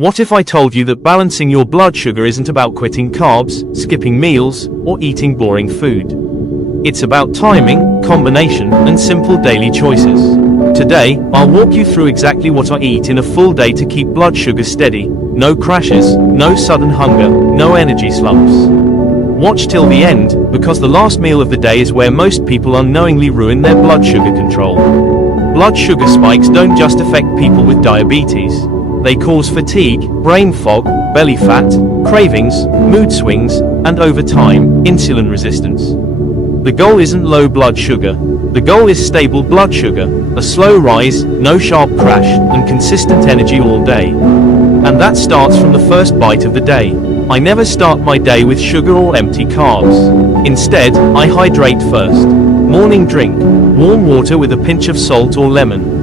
What if I told you that balancing your blood sugar isn't about quitting carbs, skipping meals, or eating boring food? It's about timing, combination, and simple daily choices. Today, I'll walk you through exactly what I eat in a full day to keep blood sugar steady. No crashes, no sudden hunger, no energy slumps. Watch till the end, because the last meal of the day is where most people unknowingly ruin their blood sugar control. Blood sugar spikes don't just affect people with diabetes. They cause fatigue, brain fog, belly fat, cravings, mood swings, and over time, insulin resistance. The goal isn't low blood sugar. The goal is stable blood sugar, a slow rise, no sharp crash, and consistent energy all day. And that starts from the first bite of the day. I never start my day with sugar or empty carbs. Instead, I hydrate first. Morning drink, warm water with a pinch of salt or lemon.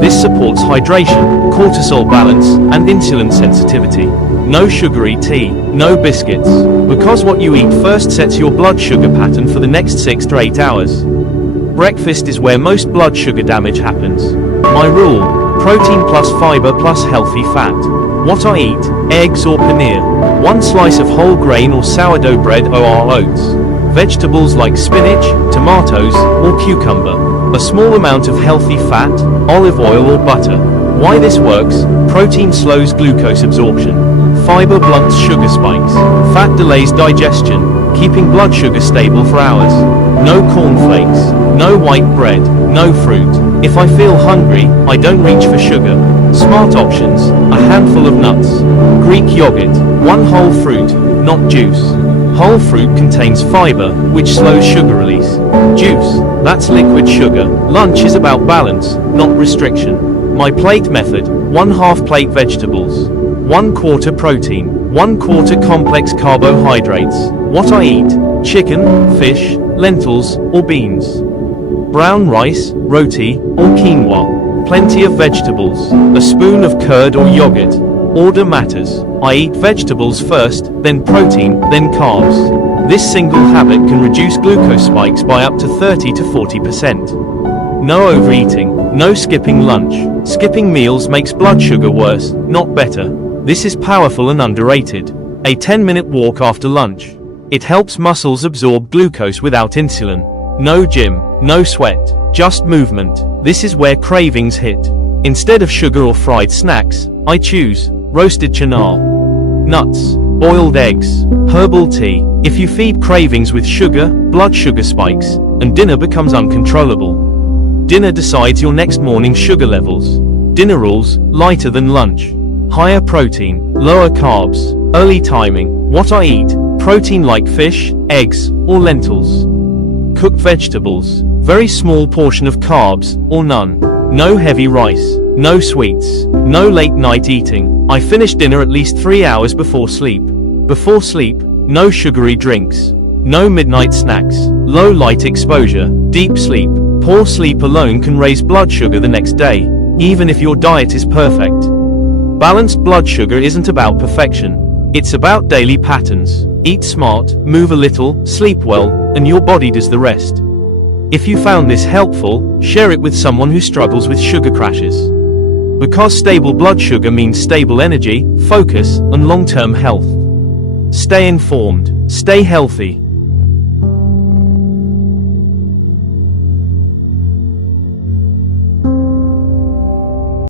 This supports hydration, cortisol balance, and insulin sensitivity. No sugary tea, no biscuits, because what you eat first sets your blood sugar pattern for the next 6 to 8 hours. Breakfast is where most blood sugar damage happens. My rule: protein plus fiber plus healthy fat. What I eat: eggs or paneer, 1 slice of whole grain or sourdough bread or oats, vegetables like spinach, tomatoes, or cucumber, a small amount of healthy fat, olive oil or butter. Why this works: protein slows glucose absorption, fiber blunts sugar spikes, fat delays digestion, keeping blood sugar stable for hours. No cornflakes, no white bread, no fruit. If I feel hungry, I don't reach for sugar. Smart options: a handful of nuts, Greek yogurt, 1 whole fruit, not juice. Whole fruit contains fiber, which slows sugar release. Juice, that's liquid sugar. Lunch is about balance, not restriction. My plate method: 1/2 plate vegetables, 1/4 protein, 1/4 complex carbohydrates. What I eat: chicken, fish, lentils, or beans. Brown rice, roti, or quinoa. Plenty of vegetables, a spoon of curd or yogurt. Order matters. I eat vegetables first, then protein, then carbs. This single habit can reduce glucose spikes by up to 30 to 40%. No overeating, no skipping lunch. Skipping meals makes blood sugar worse, not better. This is powerful and underrated. A 10-minute walk after lunch. It helps muscles absorb glucose without insulin. No gym, no sweat, just movement. This is where cravings hit. Instead of sugar or fried snacks, I choose roasted chana, nuts, boiled eggs, herbal tea. If you feed cravings with sugar, blood sugar spikes, and dinner becomes uncontrollable. Dinner decides your next morning's sugar levels. Dinner rules: lighter than lunch, higher protein, lower carbs, early timing. What I eat: protein like fish, eggs, or lentils. Cooked vegetables, very small portion of carbs, or none. No heavy rice, no sweets, no late night eating. I finish dinner at least 3 hours before sleep. Before sleep, no sugary drinks, no midnight snacks, low light exposure, deep sleep. Poor sleep alone can raise blood sugar the next day, even if your diet is perfect. Balanced blood sugar isn't about perfection. It's about daily patterns. Eat smart, move a little, sleep well, and your body does the rest. If you found this helpful, share it with someone who struggles with sugar crashes. Because stable blood sugar means stable energy, focus, and long-term health. Stay informed, stay healthy,